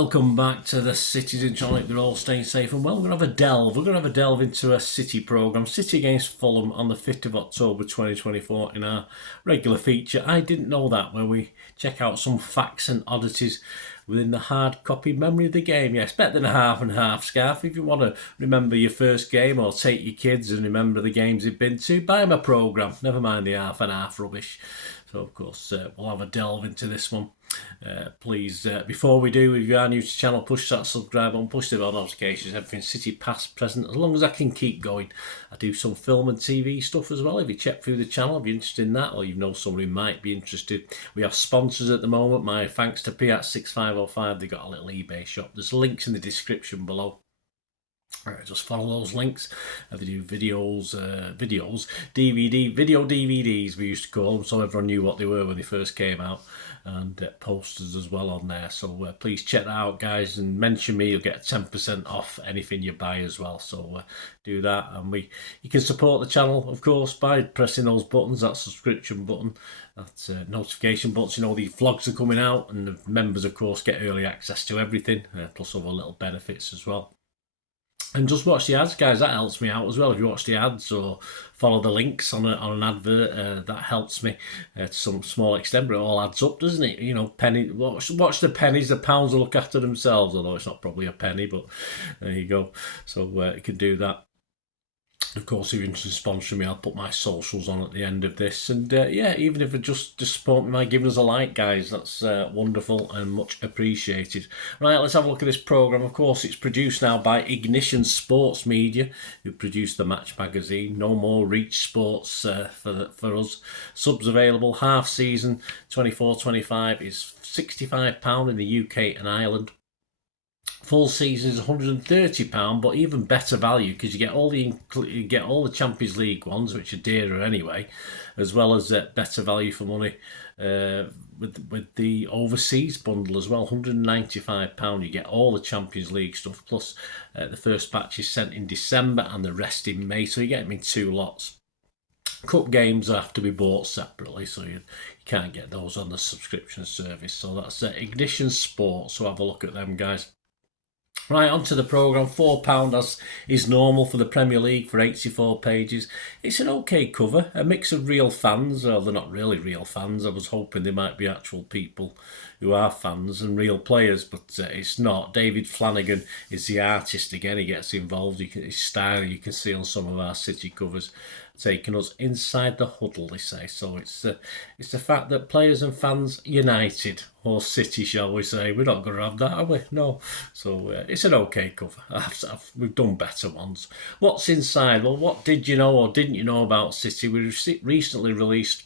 welcome back to the Citizen Channel. They're all staying safe and well. We're going to have a delve into a City programme. City against Fulham on the 5th of October 2024 in our regular feature. I didn't know that, where we check out some facts and oddities within the hard copy memory of the game. Yes, better than a half and half scarf. If you want to remember your first game or take your kids and remember the games they've been to, buy them a programme. Never mind the half and half rubbish. So, of course, we'll have a delve into this one. Please, before we do, if you are new to the channel, push that subscribe button, push the bell notifications, everything City past, present, as long as I can keep going. I do some film and TV stuff as well. If you check through the channel, if you're interested in that, or you know somebody who might be interested. We have sponsors at the moment. My thanks to P6505, they've got a little eBay shop. There's links in the description below. Just follow those links. They do video DVDs we used to call them, so everyone knew what they were when they first came out, and posters as well on there. So please check that out, guys, and mention me. You'll get 10% off anything you buy as well. So do that, and you can support the channel, of course, by pressing those buttons, that subscription button, that notification buttons. You know, these vlogs are coming out, and the members, of course, get early access to everything, plus other little benefits as well. And just watch the ads, guys. That helps me out as well. If you watch the ads or follow the links on an advert, that helps me to some small extent. But it all adds up, doesn't it? You know, penny. Watch the pennies. The pounds will look after themselves. Although it's not probably a penny, but there you go. So you can do that. Of course, if you're interested in sponsoring me, I'll put my socials on at the end of this. And yeah, even if it just support me by giving us a like, guys, that's wonderful and much appreciated. Right, let's have a look at this programme. Of course, it's produced now by Ignition Sports Media, who produced the Match magazine. No more Reach Sports for us. Subs available. Half season 24-25 is £65 in the UK and Ireland. Full season is £130, but even better value because you get all the Champions League ones, which are dearer anyway, as well as better value for money with the overseas bundle as well. £195. You get all the Champions League stuff, plus the first batch is sent in December and the rest in May, so you get them in 2 lots. Cup games have to be bought separately, so you can't get those on the subscription service. So that's Ignition Sports, so have a look at them, guys. Right, onto the programme. £4 as is normal for the Premier League for 84 pages. It's an okay cover, a mix of real fans. Well, they're not really real fans. I was hoping they might be actual people who are fans and real players, but it's not. David Flanagan is the artist again. He gets involved. His style you can see on some of our City covers, taking us inside the huddle, they say. So it's the fact that players and fans united, or City, shall we say. We're not going to have that, are we? No. So it's an okay cover. We've done better ones. What's inside? Well, what did you know or didn't you know about City? We recently released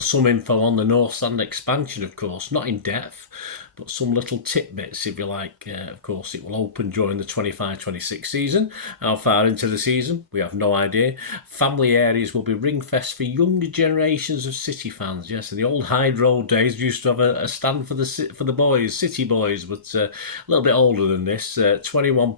some info on the North Stand expansion, of course, not in depth, but some little tidbits, if you like. Of course, it will open during the 25-26 season. How far into the season? We have no idea. Family areas will be ring-fest for younger generations of City fans. Yes, in the old Hyde Road days, we used to have a stand for the boys, City boys, but a little bit older than this, 21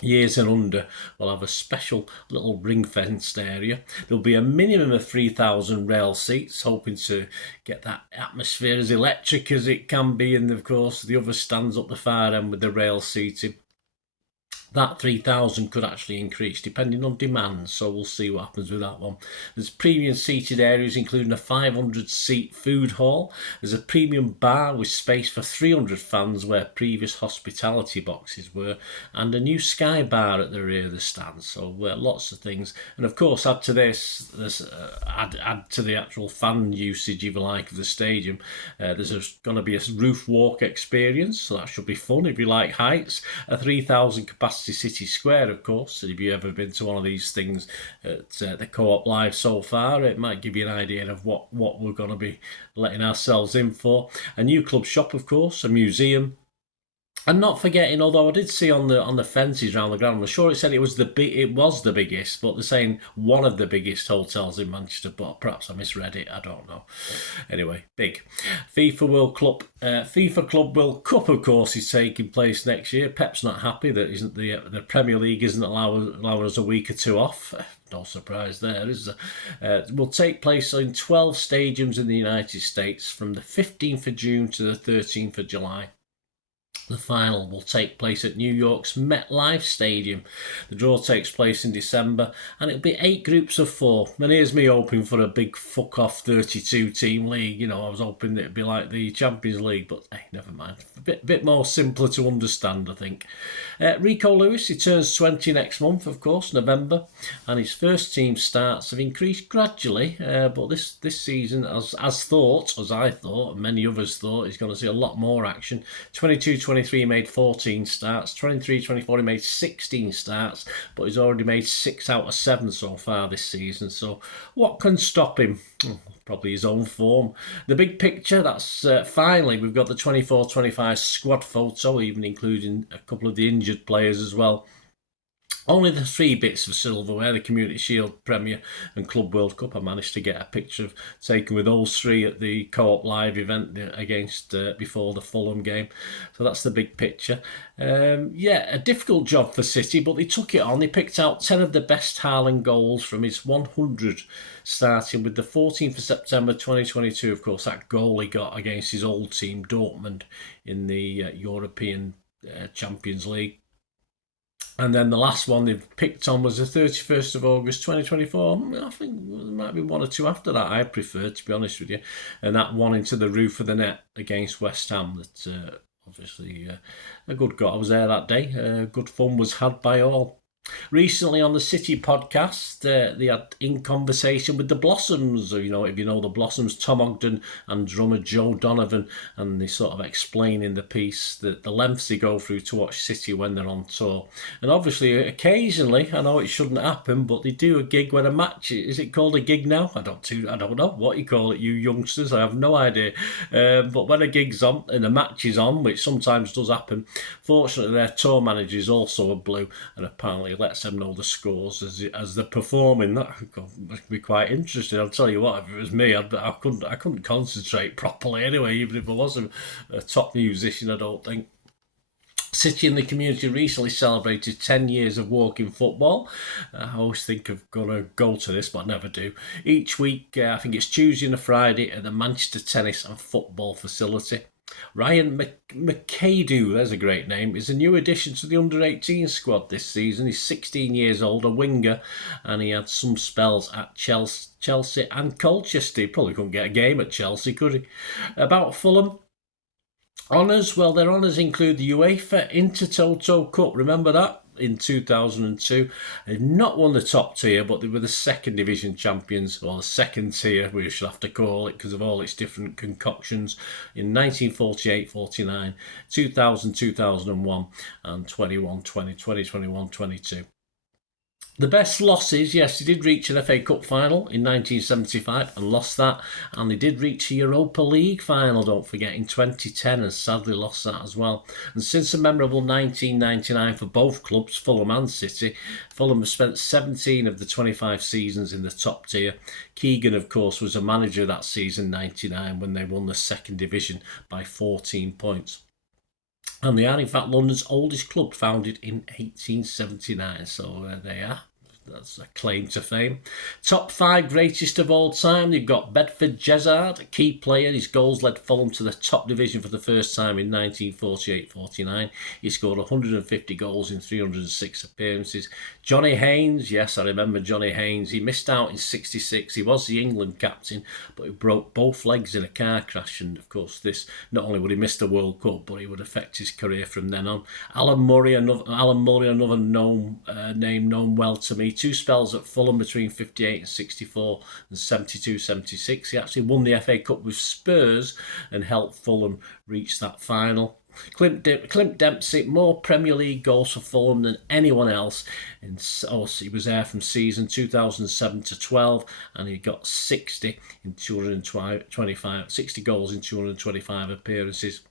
years and under, will have a special little ring-fenced area. There'll be a minimum of 3,000 rail seats, hoping to get that atmosphere as electric as it can be, and of course the other stands up the far end with the rail seating. That 3,000 could actually increase depending on demand, so we'll see what happens with that one. There's premium seated areas including a 500-seat food hall. There's a premium bar with space for 300 fans where previous hospitality boxes were, and a new sky bar at the rear of the stand. So lots of things, and of course add to this, add to the actual fan usage, if you like, of the stadium. There's going to be a roof walk experience, so that should be fun if you like heights. A 3,000 capacity City Square, of course. If you've ever been to one of these things at the Co-op Live so far, it might give you an idea of what we're going to be letting ourselves in for. A new club shop, of course, a museum. And not forgetting, although I did see on the fences around the ground, I'm sure it said it was the biggest, but they're saying one of the biggest hotels in Manchester, but perhaps I misread it, I don't know. Anyway, big. FIFA Club World Cup, of course, is taking place next year. Pep's not happy that the Premier League isn't allowing us a week or two off. No surprise there, is there? Will take place in 12 stadiums in the United States from the 15th of June to the 13th of July. The final will take place at New York's MetLife Stadium. The draw takes place in December and it'll be 8 groups of 4. And here's me hoping for a big fuck-off 32 team league. You know, I was hoping it'd be like the Champions League, but hey, never mind. A bit more simpler to understand, I think. Rico Lewis, he turns 20 next month, of course, November, and his first team starts have increased gradually, but this season, as I thought, and many others thought, he's going to see a lot more action. 22-23 made 14 starts, 23-24 he made 16 starts, but he's already made 6 out of 7 so far this season, so what can stop him? Probably his own form. The big picture, that's finally, we've got the 24-25 squad photo, even including a couple of the injured players as well. Only the 3 bits of silverware, the Community Shield, Premier and Club World Cup. I managed to get a picture of taken with those 3 at the Co-op Live event against before the Fulham game. So that's the big picture. A difficult job for City, but they took it on. They picked out 10 of the best Haaland goals from his 100, starting with the 14th of September 2022. Of course, that goal he got against his old team, Dortmund, in the European Champions League. And then the last one they've picked on was the 31st of August 2024. I think there might be 1 or 2 after that I prefer, to be honest with you. And that one into the roof of the net against West Ham. That obviously a good goal. I was there that day. Good fun was had by all. Recently on the City podcast, they had in conversation with the Blossoms. You know, if you know the Blossoms, Tom Ogden and drummer Joe Donovan, and they sort of explain in the piece the lengths they go through to watch City when they're on tour. And obviously, occasionally, I know it shouldn't happen, but they do a gig when a match. Is it called a gig now? I don't know what you call it, you youngsters. I have no idea. But when a gig's on and a match is on, which sometimes does happen, fortunately their tour manager is also a Blue, and apparently lets them know the scores as they're performing. That must be quite interesting. I'll tell you what, if it was me, I couldn't concentrate properly anyway, even if I wasn't a top musician, I don't think. City and the community recently celebrated 10 years of walking football. I always think of going to go to this, but I never do. Each week, I think it's Tuesday and a Friday at the Manchester Tennis and Football Facility. Ryan McAdoo, there's a great name, is a new addition to the under-18 squad this season. He's 16 years old, a winger, and he had some spells at Chelsea and Colchester. He probably couldn't get a game at Chelsea, could he? About Fulham. Honours, well, their honours include the UEFA Intertoto Cup, remember that? In 2002. They've not won the top tier, but they were the second division champions, or the second tier, we should have to call it, because of all its different concoctions, in 1948-49, 2000, 2001, and 2021-22. The best losses, yes, they did reach an FA Cup final in 1975 and lost that, and they did reach a Europa League final, don't forget, in 2010 and sadly lost that as well. And since a memorable 1999 for both clubs, Fulham and City, Fulham have spent 17 of the 25 seasons in the top tier. Keegan, of course, was a manager that season, 99, when they won the second division by 14 points. And they are, in fact, London's oldest club, founded in 1879. So they are. That's a claim to fame. Top 5 greatest of all time. You've got Bedford Jezard, a key player. His goals led Fulham to the top division for the first time in 1948-49. He scored 150 goals in 306 appearances. Johnny Haynes, yes, I remember Johnny Haynes. He missed out in 66. He was the England captain, but he broke both legs in a car crash. And of course, this, not only would he miss the World Cup, but he would affect his career from then on. Alan Murray, another name known well to me. 2 spells at Fulham between 58 and 64 and 72-76. He actually won the FA Cup with Spurs and helped Fulham reach that final. Clint Dempsey, more Premier League goals for Fulham than anyone else. He was there from season 2007-12, and he got 60 goals in 225 appearances.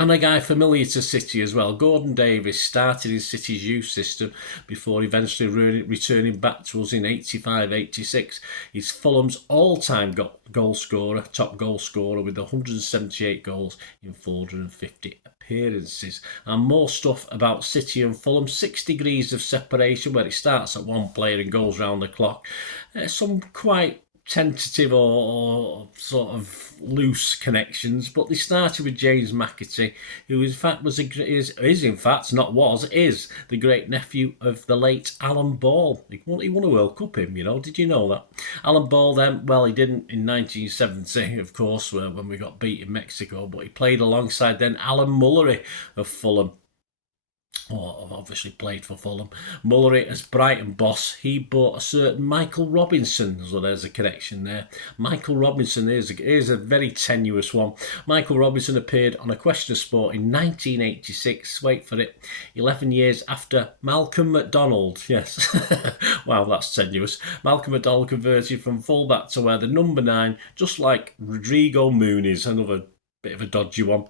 And a guy familiar to City as well, Gordon Davis, started in City's youth system before eventually returning back to us in 85-86. He's Fulham's all-time top goal scorer with 178 goals in 450 appearances. And more stuff about City and Fulham, 6 degrees of separation, where it starts at one player and goes round the clock. Some quite tentative or sort of loose connections, but they started with James McAtee, who in fact is the great nephew of the late Alan Ball. He won a World Cup, him, you know. Did you know that? Alan Ball then, well, he didn't in 1970, of course, when we got beat in Mexico, but he played alongside then Alan Mullery of Fulham. Oh, obviously played for Fulham. Mullery as Brighton boss, he bought a certain Michael Robinson, so there's a connection there. Michael Robinson is a very tenuous one. Michael Robinson appeared on A Question of Sport in 1986, wait for it, 11 years after Malcolm McDonald, yes. Wow, that's tenuous. Malcolm McDonald converted from fullback to wear the number 9, just like Rodrigo Muniz, another bit of a dodgy one,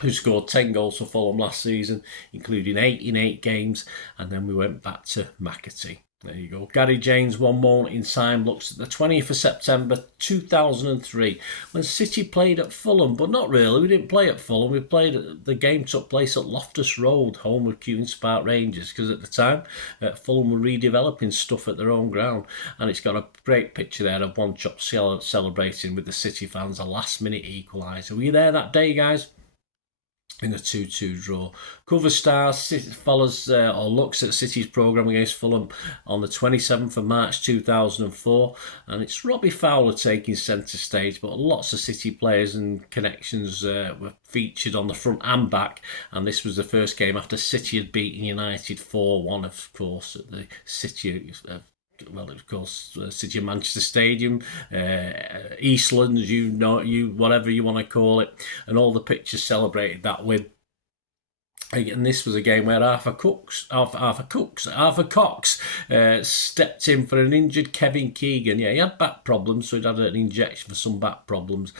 who scored 10 goals for Fulham last season, including 8 in 8 games, and then we went back to McAtee. There you go. Gary James, one moment in time, looks at the 20th of September 2003, when City played at Fulham, but not really. We didn't play at Fulham. The game took place at Loftus Road, home of Queen's Park Rangers, because at the time, Fulham were redeveloping stuff at their own ground, and it's got a great picture there of One Chop celebrating with the City fans, a last-minute equaliser. Were you there that day, guys? In a 2-2 draw. Cover stars follows or looks at City's programme against Fulham on the 27th of March 2004, and it's Robbie Fowler taking centre stage, but lots of City players and connections were featured on the front and back, and this was the first game after City had beaten United 4-1, of course, at the City of course, City of Manchester Stadium, Eastlands, whatever you want to call it, and all the pictures celebrated that win. And this was a game where Arthur Cox stepped in for an injured Kevin Keegan. Yeah, he had back problems, so he'd had an injection for some back problems.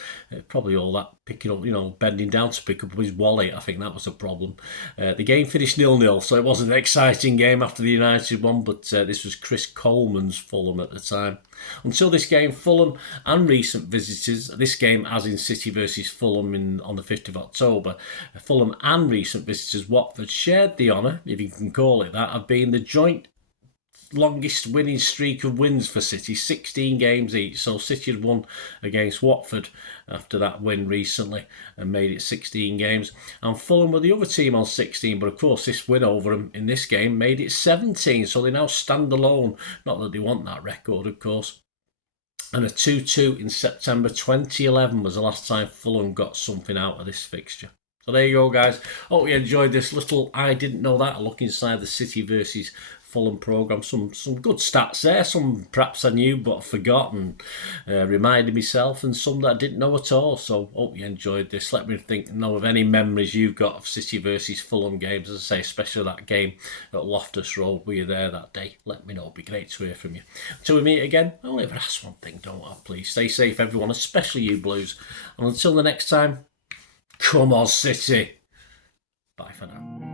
Probably all that picking up, bending down to pick up his wallet. I think that was a problem. The game finished 0-0, so it wasn't an exciting game after the United one, but this was Chris Coleman's Fulham at the time. Until this game, Fulham and recent visitors, this game as in City versus Fulham on the 5th of October, Fulham and recent visitors Watford shared the honour, if you can call it that, of being the joint longest winning streak of wins for City, 16 games each. So City had won against Watford after that win recently and made it 16 games. And Fulham were the other team on 16, but of course this win over them in this game made it 17. So they now stand alone. Not that they want that record, of course. And a 2-2 in September 2011 was the last time Fulham got something out of this fixture. So there you go, guys. Hope you enjoyed this little I didn't know that, a look inside the City versus Fulham programme. Some good stats there, some perhaps I knew but I've forgotten, reminded myself, and some that I didn't know at all. So hope you enjoyed this. Let me know of any memories you've got of City versus Fulham games, as I say, especially that game at Loftus Road. Were you there that day? Let me know. It'd be great to hear from you. Until we meet again, I'll never ask one thing, don't I? Please stay safe, everyone, especially you Blues. And until the next time, come on, City. Bye for now.